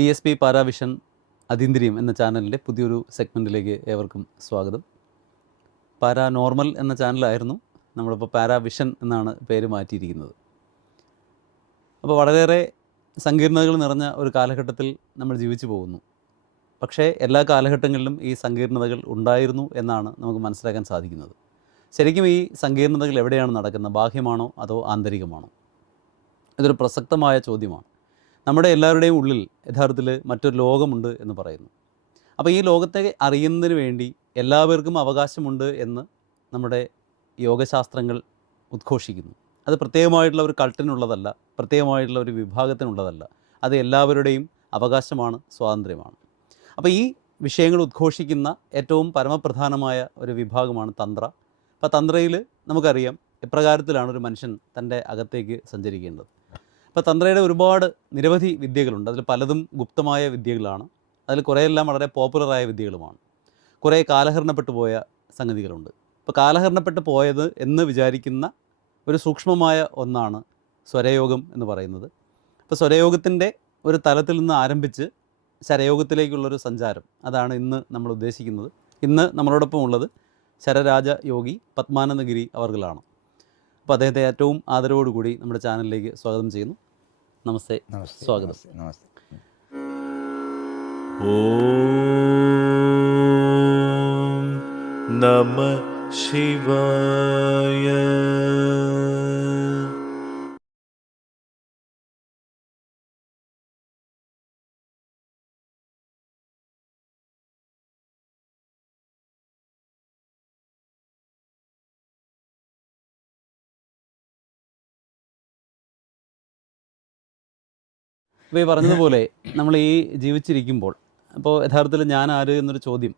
ESP പാരാവിഷൻ അതീന്ദ്രിയം എന്ന ചാനലിൻ്റെ പുതിയൊരു സെഗ്മെൻറ്റിലേക്ക് ഏവർക്കും സ്വാഗതം. പാരാനോർമൽ എന്ന ചാനലായിരുന്നു, നമ്മളിപ്പോൾ പാരാവിഷൻ എന്നാണ് പേര് മാറ്റിയിരിക്കുന്നത്. അപ്പോൾ വളരെയേറെ സങ്കീർണതകൾ നിറഞ്ഞ ഒരു കാലഘട്ടത്തിൽ നമ്മൾ ജീവിച്ചു പോകുന്നു. പക്ഷേ എല്ലാ കാലഘട്ടങ്ങളിലും ഈ സങ്കീർണതകൾ ഉണ്ടായിരുന്നു എന്നാണ് നമുക്ക് മനസ്സിലാക്കാൻ സാധിക്കുന്നത്. ശരിക്കും ഈ സങ്കീർണതകൾ എവിടെയാണ് നടക്കുന്നത്? ബാഹ്യമാണോ അതോ ആന്തരികമാണോ? ഇതൊരു പ്രസക്തമായ ചോദ്യമാണ്. നമ്മുടെ എല്ലാവരുടെയും ഉള്ളിൽ യഥാർത്ഥത്തിൽ മറ്റൊരു ലോകമുണ്ട് എന്ന് പറയുന്നു. അപ്പോൾ ഈ ലോകത്തെ അറിയുന്നതിന് വേണ്ടി എല്ലാവർക്കും അവകാശമുണ്ട് എന്ന് നമ്മുടെ യോഗശാസ്ത്രങ്ങൾ ഉദ്ഘോഷിക്കുന്നു. അത് പ്രത്യേകമായിട്ടുള്ള ഒരു കൾട്ടിനുള്ളതല്ല, പ്രത്യേകമായിട്ടുള്ള ഒരു വിഭാഗത്തിനുള്ളതല്ല. അത് എല്ലാവരുടെയും അവകാശമാണ്, സ്വാതന്ത്ര്യമാണ്. അപ്പോൾ ഈ വിഷയങ്ങൾ ഉദ്ഘോഷിക്കുന്ന ഏറ്റവും പരമപ്രധാനമായ ഒരു വിഭാഗമാണ് തന്ത്ര. അപ്പോൾ തന്ത്രയിൽ നമുക്കറിയാം എപ്രകാരത്തിലാണ് ഒരു മനുഷ്യൻ തൻ്റെ അകത്തേക്ക് സഞ്ചരിക്കേണ്ടത്. അപ്പോൾ തന്ത്രയുടെ ഒരുപാട് നിരവധി വിദ്യകളുണ്ട്. അതിൽ പലതും ഗുപ്തമായ വിദ്യകളാണ്. അതിൽ കുറേയെല്ലാം വളരെ പോപ്പുലറായ വിദ്യകളുമാണ്. കുറേ കാലഹരണപ്പെട്ടു പോയ സംഗതികളുണ്ട്. ഇപ്പോൾ കാലഹരണപ്പെട്ട് പോയത് എന്ന് വിചാരിക്കുന്ന ഒരു സൂക്ഷ്മമായ ഒന്നാണ് സ്വരയോഗം എന്ന് പറയുന്നത്. അപ്പോൾ സ്വരയോഗത്തിൻ്റെ ഒരു തലത്തിൽ നിന്ന് ആരംഭിച്ച് ശരയോഗത്തിലേക്കുള്ളൊരു സഞ്ചാരം, അതാണ് ഇന്ന് നമ്മൾ ഉദ്ദേശിക്കുന്നത്. ഇന്ന് നമ്മളോടൊപ്പം ഉള്ളത് ശരരാജ യോഗി പത്മാനന്ദഗിരി അവർകളാണ്. അപ്പോൾ അദ്ദേഹത്തെ ഏറ്റവും ആദരവോടുകൂടി നമ്മുടെ ചാനലിലേക്ക് സ്വാഗതം ചെയ്യുന്നു. നമസ്തേ, സ്വാഗതം. നമസ്തേ. ഓം നമഃ ശിവായ. ഇപ്പോൾ ഈ പറഞ്ഞതുപോലെ നമ്മൾ ഈ ജീവിച്ചിരിക്കുമ്പോൾ, അപ്പോൾ യഥാർത്ഥത്തിൽ ഞാൻ ആര് എന്നൊരു ചോദ്യം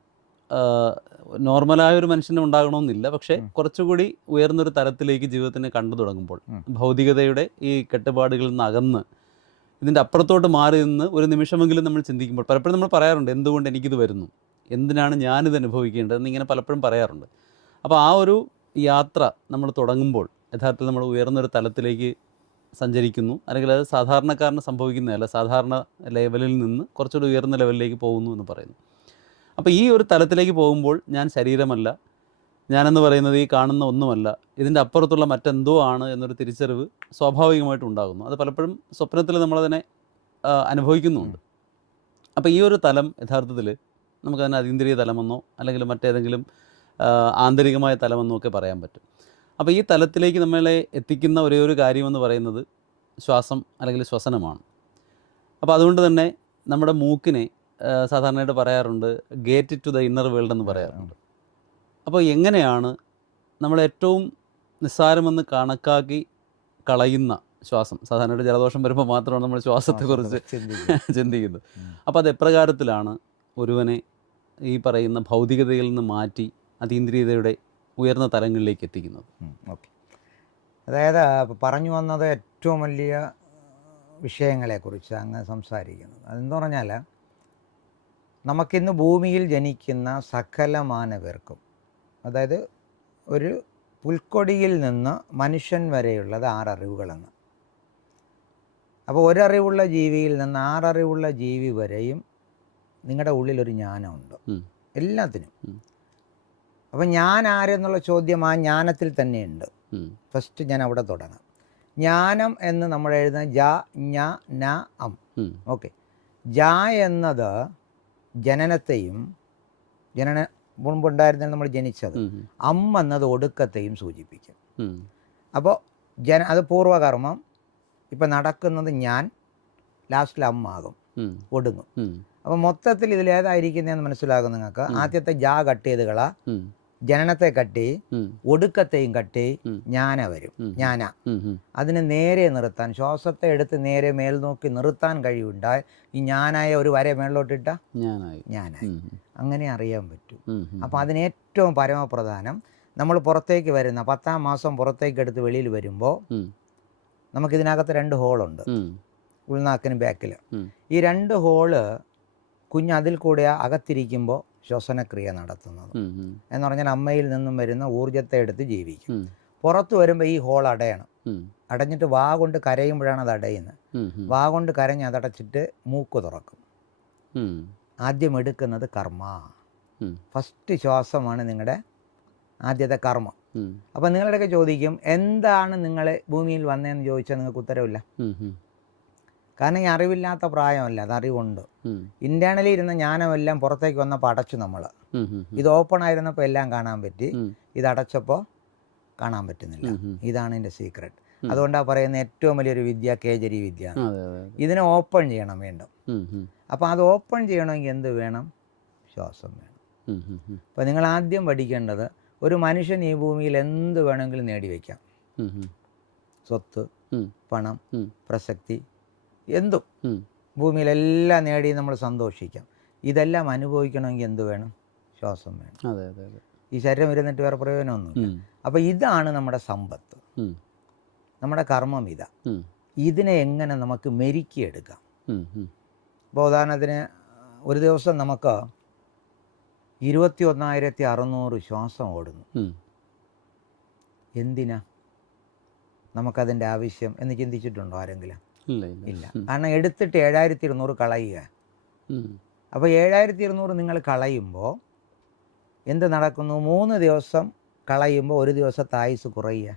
നോർമലായ ഒരു മനുഷ്യന് ഉണ്ടാകണമെന്നില്ല. പക്ഷേ കുറച്ചുകൂടി ഉയർന്നൊരു തലത്തിലേക്ക് ജീവിതത്തിനെ കണ്ടു തുടങ്ങുമ്പോൾ, ഭൗതികതയുടെ ഈ കെട്ടുപാടുകളിൽ നിന്ന് അകന്ന് ഇതിൻ്റെ അപ്പുറത്തോട്ട് മാറി നിന്ന് ഒരു നിമിഷമെങ്കിലും നമ്മൾ ചിന്തിക്കുമ്പോൾ, പലപ്പോഴും നമ്മൾ പറയാറുണ്ട്, എന്തുകൊണ്ട് എനിക്കിത് വരുന്നു, എന്തിനാണ് ഞാനിത് അനുഭവിക്കേണ്ടത് എന്നിങ്ങനെ പലപ്പോഴും പറയാറുണ്ട്. അപ്പോൾ ആ ഒരു യാത്ര നമ്മൾ തുടങ്ങുമ്പോൾ യഥാർത്ഥത്തിൽ നമ്മൾ ഉയർന്നൊരു തലത്തിലേക്ക് സഞ്ചരിക്കുന്നു, അല്ലെങ്കിൽ അത് സാധാരണക്കാരന് സംഭവിക്കുന്നതല്ല, സാധാരണ ലെവലിൽ നിന്ന് കുറച്ചുകൂടി ഉയർന്ന ലെവലിലേക്ക് പോകുന്നു എന്ന് പറയുന്നു. അപ്പോൾ ഈ ഒരു തലത്തിലേക്ക് പോകുമ്പോൾ ഞാൻ ശരീരമല്ല, ഞാനെന്ന് പറയുന്നത് ഈ കാണുന്ന ഒന്നുമല്ല, ഇതിൻ്റെ അപ്പുറത്തുള്ള മറ്റെന്തോ ആണ് എന്നൊരു തിരിച്ചറിവ് സ്വാഭാവികമായിട്ടും ഉണ്ടാകുന്നു. അത് പലപ്പോഴും സ്വപ്നത്തിൽ നമ്മളതിനെ അനുഭവിക്കുന്നുമുണ്ട്. അപ്പോൾ ഈ ഒരു തലം യഥാർത്ഥത്തിൽ നമുക്കതിനെ അതീന്ദ്രിയ തലമെന്നോ അല്ലെങ്കിൽ മറ്റേതെങ്കിലും ആന്തരികമായ തലമെന്നോ ഒക്കെ പറയാൻ പറ്റും. അപ്പോൾ ഈ തലത്തിലേക്ക് നമ്മളെ എത്തിക്കുന്ന ഒരേ ഒരു കാര്യമെന്ന് പറയുന്നത് ശ്വാസം അല്ലെങ്കിൽ ശ്വസനമാണ്. അപ്പോൾ അതുകൊണ്ട് തന്നെ നമ്മുടെ മൂക്കിനെ സാധാരണയായിട്ട് പറയാറുണ്ട് gate to the inner world എന്ന് പറയാറുണ്ട്. അപ്പോൾ എങ്ങനെയാണ് നമ്മൾ ഏറ്റവും നിസ്സാരമെന്ന് കണക്കാക്കി കളയുന്ന ശ്വാസം, സാധാരണയായിട്ട് ജലദോഷം വരുമ്പോൾ മാത്രമാണ് നമ്മൾ ശ്വാസത്തെക്കുറിച്ച് ചിന്തിക്കുന്നത്. അപ്പോൾ അത് എപ്രകാരത്തിലാണ് ഒരുവനെ ഈ പറയുന്ന ഭൗതികതയിൽ നിന്ന് മാറ്റി അതീന്ദ്രിയതയുടെ ഉയർന്ന തലങ്ങളിലേക്ക് എത്തിക്കുന്നത്? ഓക്കെ, അതായത് പറഞ്ഞു വന്നത് ഏറ്റവും വലിയ വിഷയങ്ങളെക്കുറിച്ച് അങ്ങ് സംസാരിക്കുന്നത്. അതെന്ന് പറഞ്ഞാൽ നമുക്കിന്ന് ഭൂമിയിൽ ജനിക്കുന്ന സകല മാനവർക്കും, അതായത് ഒരു പുൽക്കൊടിയിൽ നിന്ന് മനുഷ്യൻ വരെയുള്ളത് 6 അറിവുകളെന്ന്. അപ്പോൾ ഒരറിവുള്ള ജീവിയിൽ നിന്ന് 6 അറിവുള്ള ജീവി വരെയും നിങ്ങളുടെ ഉള്ളിലൊരു ജ്ഞാനമുണ്ട് എല്ലാത്തിനും. അപ്പം ഞാൻ ആരെന്നുള്ള ചോദ്യം ആ ജ്ഞാനത്തിൽ തന്നെയുണ്ട്. ഫസ്റ്റ് ഞാൻ അവിടെ തുടങ്ങാം. ജ്ഞാനം എന്ന് നമ്മൾ എഴുതുന്ന ജ ഞ ന അം. ഓക്കെ, ജ എന്നത് ജനനത്തെയും, മുൻപുണ്ടായിരുന്ന നമ്മൾ ജനിച്ചത്. അം എന്നത് ഒടുക്കത്തെയും സൂചിപ്പിക്കും. അപ്പോൾ അത് പൂർവകർമ്മം. ഇപ്പം നടക്കുന്നത് ഞാൻ, ലാസ്റ്റിൽ അമ്മാകും, ഒടുങ്ങും. അപ്പോൾ മൊത്തത്തിൽ ഇതിലേതായിരിക്കുന്നതെന്ന് മനസ്സിലാകും നിങ്ങൾക്ക്. ആദ്യത്തെ ജ കട്ട് ചെയ്ത് കള, ജനനത്തെ കട്ടി, ഒടുക്കത്തെയും കട്ടി, ജ്ഞാന വരും. ജ്ഞാന അതിനെ നേരെ നിർത്താൻ, ശ്വാസത്തെ എടുത്ത് നേരെ മേൽ നോക്കി നിർത്താൻ കഴിവുണ്ടായി ഈ ഞാനായ ഒരു വര മേളിലോട്ടിട്ട ഞാനായി അങ്ങനെ അറിയാൻ പറ്റും. അപ്പം അതിനേറ്റവും പരമപ്രധാനം, നമ്മൾ പുറത്തേക്ക് വരുന്ന 10ാം മാസം പുറത്തേക്ക് എടുത്ത് വെളിയിൽ വരുമ്പോൾ നമുക്കിതിനകത്ത് 2 ഹോളുണ്ട്, ഉൾനാക്കിനും ബാക്കിൽ. ഈ 2 ഹോള് അതിൽ കൂടെ അകത്തിരിക്കുമ്പോൾ ശ്വസനക്രിയ നടത്തുന്നത്. എന്ന് പറഞ്ഞാൽ അമ്മയിൽ നിന്നും വരുന്ന ഊർജത്തെ എടുത്ത് ജീവിക്കും. പുറത്ത് വരുമ്പോൾ ഈ ഹോൾ അടയണം. അടഞ്ഞിട്ട് വാ കൊണ്ട് കരയുമ്പോഴാണ് അത് അടയുന്നത്. വാ കൊണ്ട് കരഞ്ഞ് അതടച്ചിട്ട് മൂക്ക് തുറക്കും. ആദ്യം എടുക്കുന്നത് കർമ്മ. ഫസ്റ്റ് ശ്വാസമാണ് നിങ്ങളുടെ ആദ്യത്തെ കർമ്മം. അപ്പം നിങ്ങളുടെയൊക്കെ ചോദിക്കും, എന്താണ് നിങ്ങൾ ഭൂമിയിൽ വന്നതെന്ന് ചോദിച്ചാൽ നിങ്ങൾക്ക് ഉത്തരവില്ല. കാരണം ഈ അറിവില്ലാത്ത പ്രായമല്ല, അത് അറിവുണ്ട്. ഇന്റേണലി ഇരുന്ന ജ്ഞാനമെല്ലാം പുറത്തേക്ക് വന്നപ്പോൾ അടച്ചു നമ്മൾ. ഇത് ഓപ്പൺ ആയിരുന്നപ്പോൾ എല്ലാം കാണാൻ പറ്റി, ഇത് അടച്ചപ്പോൾ കാണാൻ പറ്റുന്നില്ല. ഇതാണ് ഇതിൻ്റെ സീക്രട്ട്. അതുകൊണ്ടാണ് പറയുന്നത് ഏറ്റവും വലിയൊരു വിദ്യ കേജരി വിദ്യ. ഇതിനെ ഓപ്പൺ ചെയ്യണം വീണ്ടും. അപ്പോൾ അത് ഓപ്പൺ ചെയ്യണമെങ്കിൽ എന്ത് വേണം? ശ്വാസം വേണം. അപ്പോൾ നിങ്ങൾ ആദ്യം പഠിക്കേണ്ടത്, ഒരു മനുഷ്യൻ ഈ ഭൂമിയിൽ എന്ത് വേണമെങ്കിലും നേടിവെക്കാം. സ്വത്ത്, പണം, പ്രസക്തി, എന്തും ഭൂമിയിലെല്ലാം നേടി നമ്മൾ സന്തോഷിക്കാം. ഇതെല്ലാം അനുഭവിക്കണമെങ്കിൽ എന്ത് വേണം? ശ്വാസം വേണം. ഈ ശരീരം ഇരുന്നിട്ട് വേറെ പ്രയോജനമൊന്നുമില്ല. അപ്പോൾ ഇതാണ് നമ്മുടെ സമ്പത്ത്, നമ്മുടെ കർമ്മം ഇതാ. ഇതിനെ എങ്ങനെ നമുക്ക് മെരുക്കിയെടുക്കാം? ഇപ്പോൾ ഉദാഹരണത്തിന് ഒരു ദിവസം നമുക്ക് 21,600 ശ്വാസം ഓടുന്നു. എന്തിനാ നമുക്കതിൻ്റെ ആവശ്യം എന്ന് ചിന്തിച്ചിട്ടുണ്ടോ ആരെങ്കിലും? ഇല്ല. കാരണം എടുത്തിട്ട് 7,200 കളയുക. അപ്പോൾ 7,200 നിങ്ങൾ കളയുമ്പോൾ എന്ത് നടക്കുന്നു? 3 ദിവസം കളയുമ്പോൾ ഒരു ദിവസത്തെ ആയുസ് കുറയുക.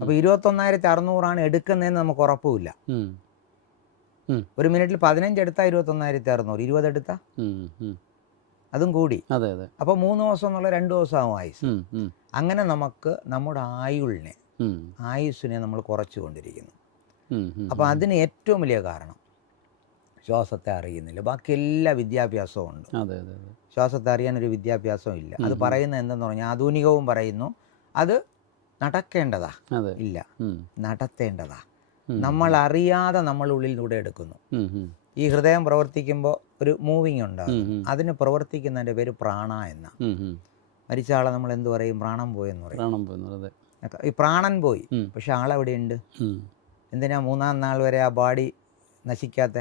അപ്പോൾ 21,600 എടുക്കുന്നതെന്ന് നമുക്ക് ഉറപ്പുമില്ല. ഒരു മിനിറ്റിൽ 15 എടുത്താൽ 21,600, 20 എടുത്താൽ അതും കൂടി. അപ്പോൾ 3 ദിവസം എന്നുള്ള 2 ദിവസമാകും ആയുസ്. അങ്ങനെ നമുക്ക് നമ്മുടെ ആയുസ്സിനെ നമ്മൾ കുറച്ചു കൊണ്ടിരിക്കുന്നു. അപ്പോൾ അതിന് ഏറ്റവും വലിയ കാരണം ശ്വാസത്തെ അറിയുന്നില്ല. ബാക്കി എല്ലാ വിദ്യാഭ്യാസവും ഉണ്ട്, ശ്വാസത്തെ അറിയാനൊരു വിദ്യാഭ്യാസവും ഇല്ല. അത് പറയുന്നത് എന്തെന്ന് പറഞ്ഞാൽ, ആധുനികവും പറയുന്നു അത് നടക്കേണ്ടതാ, ഇല്ല നടത്തേണ്ടതാ. നമ്മൾ അറിയാതെ നമ്മളുള്ളിലൂടെ എടുക്കുന്നു. ഈ ഹൃദയം പ്രവർത്തിക്കുമ്പോൾ ഒരു മൂവിങ് ഉണ്ടാകും. അതിന് പ്രവർത്തിക്കുന്നതിൻ്റെ പേര് പ്രാണ എന്ന. മരിച്ച ആളെ നമ്മൾ എന്ത് പറയും? പ്രാണൻ പോയെന്ന് പറയും. ഈ പ്രാണൻ പോയി, പക്ഷെ ആളെവിടെയുണ്ട്? എന്തിനാ 3-ാം നാൾ വരെ ആ ബാഡി നശിക്കാത്ത?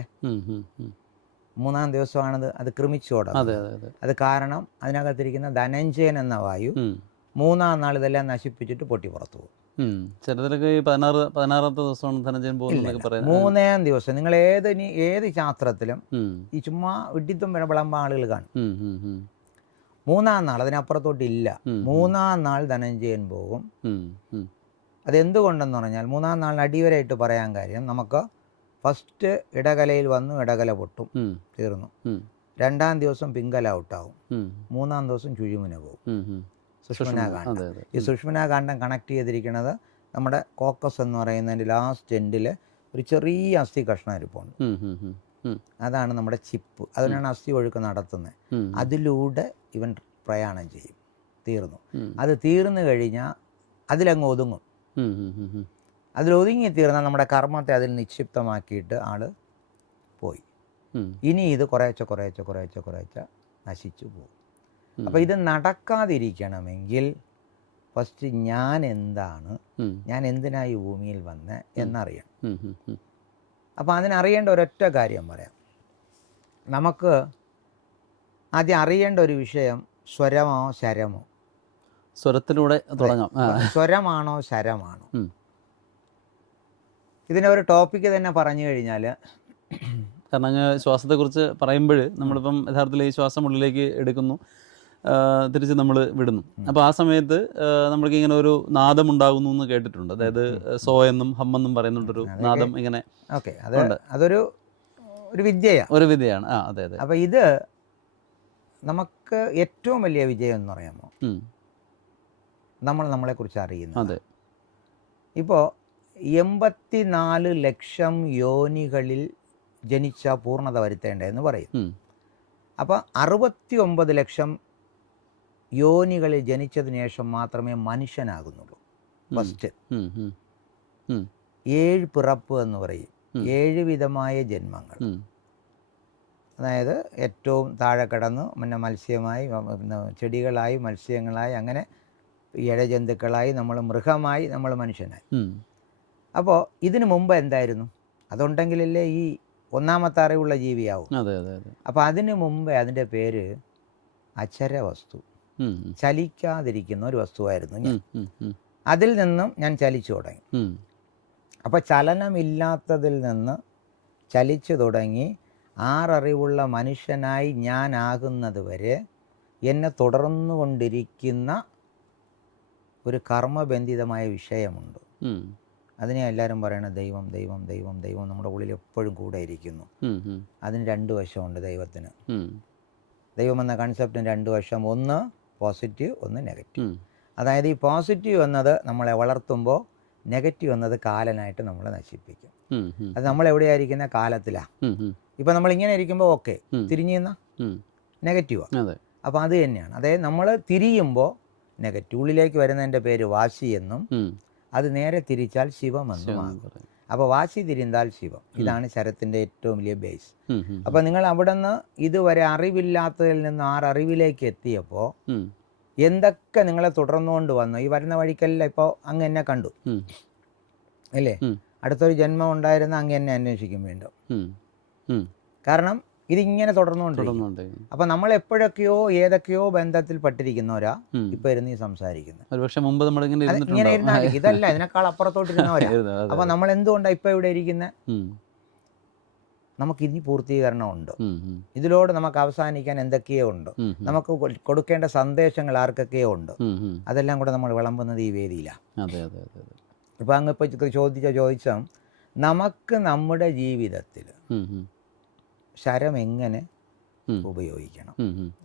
3-ാം ദിവസമാണത് അത് ക്രമിച്ചോടാം. അത് കാരണം അതിനകത്തിരിക്കുന്ന ധനഞ്ജയൻ എന്ന വായു 3-ാം നാൾ ഇതെല്ലാം നശിപ്പിച്ചിട്ട് പൊട്ടി പുറത്തു പോകും. ചിലതിലൊക്കെ 16-ാമത്തെ ദിവസമാണ് ധനഞ്ജയൻ പോകുന്നത്. 3-ാം ദിവസം നിങ്ങൾ ഏത് ശാസ്ത്രത്തിലും ഈ ചുമ്മാ വിഡിത്തം വിളമ്പ ആളുകൾ കാണും. 3-ാം നാൾ, അതിനപ്പുറത്തോട്ടില്ല. 3-ാം നാൾ ധനഞ്ജയൻ പോകും. അതെന്തുകൊണ്ടെന്ന് പറഞ്ഞാൽ 3-ാം നാളിന് അടിവരായിട്ട് പറയാൻ കാര്യം, നമുക്ക് ഫസ്റ്റ് ഇടകലയിൽ വന്നു, ഇടകല പൊട്ടും, തീർന്നു. 2-ാം ദിവസം പിങ്കല ഔട്ടാവും. 3-ാം ദിവസം ചുഴിമുന പോകും, സുഷ്മനാകാന്ഡം. ഈ സുഷ്മനാകാന്ഡം കണക്ട് ചെയ്തിരിക്കുന്നത് നമ്മുടെ കോക്കസ് എന്ന് പറയുന്നതിൻ്റെ ലാസ്റ്റ് എൻഡിൽ ഒരു ചെറിയ അസ്ഥി കഷ്ണം ഇരിപ്പുണ്ട്. അതാണ് നമ്മുടെ ചിപ്പ്. അതിനാണ് അസ്ഥി ഒഴുക്ക് നടത്തുന്നത്. അതിലൂടെ ഇവൻ പ്രയാണം ചെയ്യും. തീർന്നു. അത് തീർന്നു കഴിഞ്ഞാൽ അതിലങ്ങ് ഒതുങ്ങും. അതിലൊതുങ്ങി തീർന്നാൽ നമ്മുടെ കർമ്മത്തെ അതിൽ നിക്ഷിപ്തമാക്കിയിട്ട് ആള് പോയി. ഇനി ഇത് കുറേശ്ശെ നശിച്ചു പോകും. അപ്പോൾ ഇത് നടക്കാതിരിക്കണമെങ്കിൽ ഫസ്റ്റ് ഞാൻ എന്താണ്, ഞാൻ എന്തിനായി ഭൂമിയിൽ വന്ന് എന്നറിയണം. അപ്പോൾ അതിനറിയേണ്ട ഒരൊറ്റ കാര്യം പറയാം. നമുക്ക് ആദ്യം അറിയേണ്ട ഒരു വിഷയം സ്വരമോ ശരമോ. സ്വരത്തിലൂടെ തുടങ്ങാം. സ്വരമാണോ ശരമാണോ? ഇതിനെ ഒരു ടോപ്പിക്ക് തന്നെ പറഞ്ഞു കഴിഞ്ഞാൽ, കാരണം അങ്ങ് ശ്വാസത്തെക്കുറിച്ച് പറയുമ്പോൾ നമ്മളിപ്പം യഥാർത്ഥത്തിൽ ഈ ശ്വാസം ഉള്ളിലേക്ക് എടുക്കുന്നു, തിരിച്ച് നമ്മൾ വിടുന്നു. അപ്പോൾ ആ സമയത്ത് നമ്മൾക്ക് ഇങ്ങനെ ഒരു നാദം ഉണ്ടാകുന്നു എന്ന് കേട്ടിട്ടുണ്ട്. അതായത് സോ എന്നും ഹമ്മെന്നും പറയുന്നുണ്ടൊരു നാദം ഇങ്ങനെ. ഓക്കെ, അതൊരു വിദ്യയാണ്. അതെ. അപ്പോൾ ഇത് നമുക്ക് ഏറ്റവും വലിയ വിജയം എന്ന് പറയാമോ, നമ്മളെക്കുറിച്ച് അറിയുന്നു. അതെ. ഇപ്പോൾ 84 ലക്ഷം യോനികളിൽ ജനിച്ച പൂർണ്ണത വരുത്തേണ്ടതെന്ന് പറയും. അപ്പോൾ 69 ലക്ഷം യോനികളിൽ ജനിച്ചതിന് ശേഷം മാത്രമേ മനുഷ്യനാകുന്നുള്ളൂ. ഫസ്റ്റ് 7 പിറപ്പ് എന്ന് പറയും, 7 വിധമായ ജന്മങ്ങൾ. അതായത് ഏറ്റവും താഴെ കിടന്ന് പിന്നെ മത്സ്യമായി, ചെടികളായി, മത്സ്യങ്ങളായി, അങ്ങനെ ഇഴജന്തുക്കളായി, നമ്മൾ മൃഗമായി, നമ്മൾ മനുഷ്യനായി. അപ്പോൾ ഇതിനു മുമ്പ് എന്തായിരുന്നു? അതുണ്ടെങ്കിലല്ലേ ഈ 1-ാമത്തെ അറിവുള്ള ജീവിയാവും. അപ്പോൾ അതിനു മുമ്പേ അതിൻ്റെ പേര് അചര വസ്തു, ചലിക്കാതിരിക്കുന്ന ഒരു വസ്തുവായിരുന്നു ഞാൻ. അതിൽ നിന്നും ഞാൻ ചലിച്ചു തുടങ്ങി. അപ്പോൾ ചലനമില്ലാത്തതിൽ നിന്ന് ചലിച്ചു തുടങ്ങി 6 അറിവുള്ള മനുഷ്യനായി ഞാനാകുന്നത് വരെ എന്നെ തുടർന്നുകൊണ്ടിരിക്കുന്ന ഒരു കർമ്മബന്ധിതമായ വിഷയമുണ്ട്. അതിനെ എല്ലാവരും പറയണത് ദൈവം ദൈവം ദൈവം ദൈവം നമ്മുടെ ഉള്ളിൽ എപ്പോഴും കൂടെ ഇരിക്കുന്നു. അതിന് 2 വശമുണ്ട് ദൈവത്തിന്. ദൈവം എന്ന കൺസെപ്റ്റിന് 2 വശം, ഒന്ന് പോസിറ്റീവ്, ഒന്ന് നെഗറ്റീവ്. അതായത് ഈ പോസിറ്റീവ് എന്നത് നമ്മളെ വളർത്തുമ്പോൾ, നെഗറ്റീവ് എന്നത് കാലനായിട്ട് നമ്മളെ നശിപ്പിക്കും. അത് നമ്മളെവിടെയായിരിക്കുന്ന കാലത്തിലാണ്. ഇപ്പം നമ്മളിങ്ങനെ ഇരിക്കുമ്പോൾ ഓക്കെ, തിരിഞ്ഞു നിന്ന നെഗറ്റീവാണ്. അപ്പോൾ അത് തന്നെയാണ്. അതായത് നമ്മൾ തിരിയുമ്പോൾ നെഗറ്റീവ്, ഉള്ളിലേക്ക് വരുന്നതിൻ്റെ പേര് വാശി എന്നും, അത് നേരെ തിരിച്ചാൽ ശിവമെന്നും ആകും. അപ്പോൾ വാശി തിരിന്താൽ ശിവം. ഇതാണ് ശരത്തിൻ്റെ ഏറ്റവും വലിയ ബേസ്. അപ്പോൾ നിങ്ങൾ അവിടെ നിന്ന് ഇതുവരെ അറിവില്ലാത്തതിൽ നിന്ന് 6 അറിവിലേക്ക് എത്തിയപ്പോൾ എന്തൊക്കെ നിങ്ങളെ തുടർന്നുകൊണ്ട് വന്നു? ഈ വരുന്ന വഴിക്കെല്ലാം ഇപ്പോൾ അങ്ങ് എന്നെ കണ്ടു അല്ലേ? അടുത്തൊരു ജന്മം ഉണ്ടായിരുന്ന അങ്ങ് എന്നെ അന്വേഷിക്കും വീണ്ടും. കാരണം ഇതിങ്ങനെ തുടർന്നുകൊണ്ടിരിക്കും. അപ്പം നമ്മൾ എപ്പോഴൊക്കെയോ ഏതൊക്കെയോ ബന്ധത്തിൽ പെട്ടിരിക്കുന്നവരാ ഇപ്പം ഇരുന്ന് ഈ സംസാരിക്കുന്നത്. ഇങ്ങനെ ഇരുന്നാൽ ഇതല്ല, ഇതിനേക്കാൾ അപ്പുറത്തോട്ടിരുന്നവരാ. അപ്പം നമ്മൾ എന്തുകൊണ്ടാണ് ഇപ്പം ഇവിടെ ഇരിക്കുന്നത്? നമുക്കിനി പൂർത്തീകരണമുണ്ട്. ഇതിലൂടെ നമുക്ക് അവസാനിക്കാൻ എന്തൊക്കെയോ ഉണ്ട്. നമുക്ക് കൊടുക്കേണ്ട സന്ദേശങ്ങൾ ആർക്കൊക്കെയോ ഉണ്ട്. അതെല്ലാം കൂടെ നമ്മൾ വിളമ്പുന്നത് ഈ വേദിയിലാണ്. ഇപ്പം അങ്ങ് ഇപ്പോൾ ചോദിച്ച നമുക്ക് നമ്മുടെ ജീവിതത്തിൽ ശരം എങ്ങനെ ഉപയോഗിക്കണം,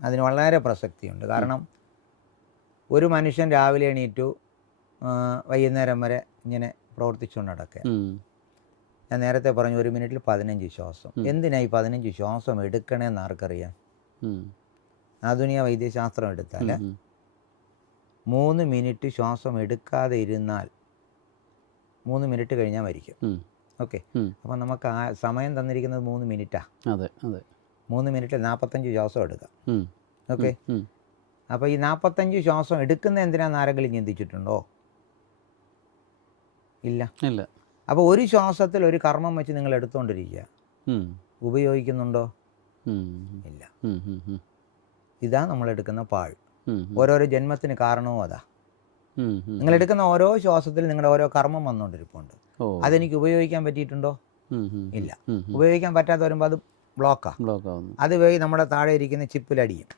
അതിന് വളരെ പ്രസക്തിയുണ്ട്. കാരണം ഒരു മനുഷ്യൻ രാവിലെ എണീറ്റു വൈകുന്നേരം വരെ ഇങ്ങനെ പ്രവർത്തിച്ചുകൊണ്ട് നടക്കുക. ഞാൻ നേരത്തെ പറഞ്ഞു 1 മിനിറ്റിൽ 15 ശ്വാസം. എന്തിനാ ഈ 15 ശ്വാസം എടുക്കണേന്ന് ആർക്കറിയാം? ആധുനിക വൈദ്യശാസ്ത്രം എടുത്താൽ 3 മിനിറ്റ് ശ്വാസം എടുക്കാതെ ഇരുന്നാൽ 3 മിനിറ്റ് കഴിഞ്ഞാൽ മരിക്കും. ഓക്കെ, അപ്പം നമുക്ക് ആ സമയം തന്നിരിക്കുന്നത് 3 മിനിറ്റാണ്. 3 മിനിറ്റിൽ 45 ശ്വാസം എടുക്കാം. ഓക്കെ, അപ്പോൾ ഈ 45 ശ്വാസം എടുക്കുന്ന എന്തിനാന്ന് ആരെങ്കിലും ചിന്തിച്ചിട്ടുണ്ടോ? ഇല്ല. അപ്പോൾ ഒരു ശ്വാസത്തിൽ ഒരു കർമ്മം വെച്ച് നിങ്ങൾ എടുത്തുകൊണ്ടിരിക്കുക, ഉപയോഗിക്കുന്നുണ്ടോ? ഇല്ല. ഇതാ നമ്മളെടുക്കുന്ന പാഴ്. ഓരോരോ ജന്മത്തിന് കാരണവും അതാ. നിങ്ങളെടുക്കുന്ന ഓരോ ശ്വാസത്തിൽ നിങ്ങളുടെ ഓരോ കർമ്മം വന്നുകൊണ്ടിരിപ്പുണ്ട്. അതെനിക്ക് ഉപയോഗിക്കാൻ പറ്റിയിട്ടുണ്ടോ? ഇല്ല. ഉപയോഗിക്കാൻ പറ്റാതെ വരുമ്പോൾ അത് ബ്ലോക്കാണ്. അത് പോയി നമ്മുടെ താഴെ ഇരിക്കുന്ന ചിപ്പിലടിയും.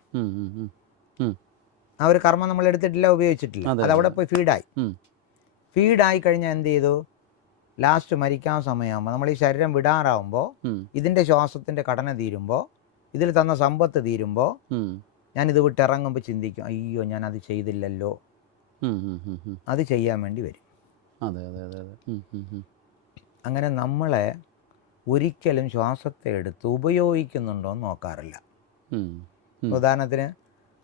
ആ ഒരു കർമ്മം നമ്മൾ എടുത്തിട്ടില്ല, ഉപയോഗിച്ചിട്ടില്ല. അതവിടെ പോയി ഫീഡായി കഴിഞ്ഞാൽ എന്ത് ചെയ്തു? ലാസ്റ്റ് മരിക്കാൻ സമയമാകുമ്പോൾ നമ്മൾ ഈ ശരീരം വിടാറാവുമ്പോൾ, ഇതിൻ്റെ ശ്വാസത്തിൻ്റെ ഘടന തീരുമ്പോൾ, ഇതിൽ തന്ന സമ്പത്ത് തീരുമ്പോൾ, ഞാനിത് വിട്ടിറങ്ങുമ്പോൾ ചിന്തിക്കും, അയ്യോ ഞാനത് ചെയ്തില്ലല്ലോ. അത് ചെയ്യാൻ വേണ്ടി വരും. അങ്ങനെ നമ്മളെ ഒരിക്കലും ശ്വാസത്തെ എടുത്ത് ഉപയോഗിക്കുന്നുണ്ടോ എന്ന് നോക്കാറില്ല. ഉദാഹരണത്തിന്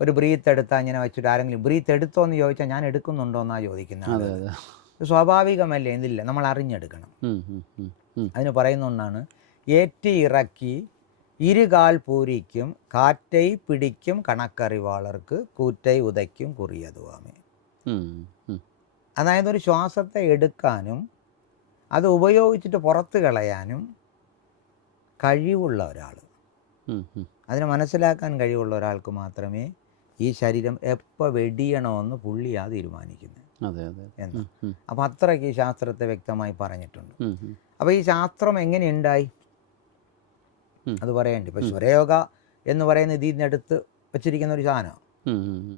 ഒരു ബ്രീത്ത് എടുത്താൽ ഇങ്ങനെ വെച്ചിട്ട് ആരെങ്കിലും ബ്രീത്ത് എടുത്തോ എന്ന് ചോദിച്ചാൽ ഞാൻ എടുക്കുന്നുണ്ടോ എന്നാണ് ചോദിക്കുന്നത്. സ്വാഭാവികമല്ലേ? ഇതില്ല, നമ്മൾ അറിഞ്ഞെടുക്കണം. അതിന് പറയുന്ന ഒന്നാണ്, ഏറ്റി ഇറക്കി ഇരുകാൽ പൂരിക്കും കാറ്റൈ പിടിക്കും കണക്കറിവാളർക്ക് കൂറ്റൈ ഉദയ്ക്കും കുറിയതുവാമേ. അതായത് ഒരു ശ്വാസത്തെ എടുക്കാനും അത് ഉപയോഗിച്ചിട്ട് പുറത്ത് കളയാനും കഴിവുള്ള ഒരാൾ, അതിനെ മനസ്സിലാക്കാൻ കഴിവുള്ള ഒരാൾക്ക് മാത്രമേ ഈ ശരീരം എപ്പോൾ വെടിയണമെന്ന് പുള്ളിയാ തീരുമാനിക്കുന്നത് എന്ന്. അപ്പം അത്രയ്ക്ക് ഈ ശാസ്ത്രത്തെ വ്യക്തമായി പറഞ്ഞിട്ടുണ്ട്. അപ്പോൾ ഈ ശാസ്ത്രം എങ്ങനെ ഉണ്ടായി അത് പറയണ്ടേ? ഇപ്പം സ്വരയോഗ എന്ന് പറയുന്ന ഇതിൽ നിന്ന് എടുത്ത് വച്ചിരിക്കുന്ന ഒരു സാധനമാണ്.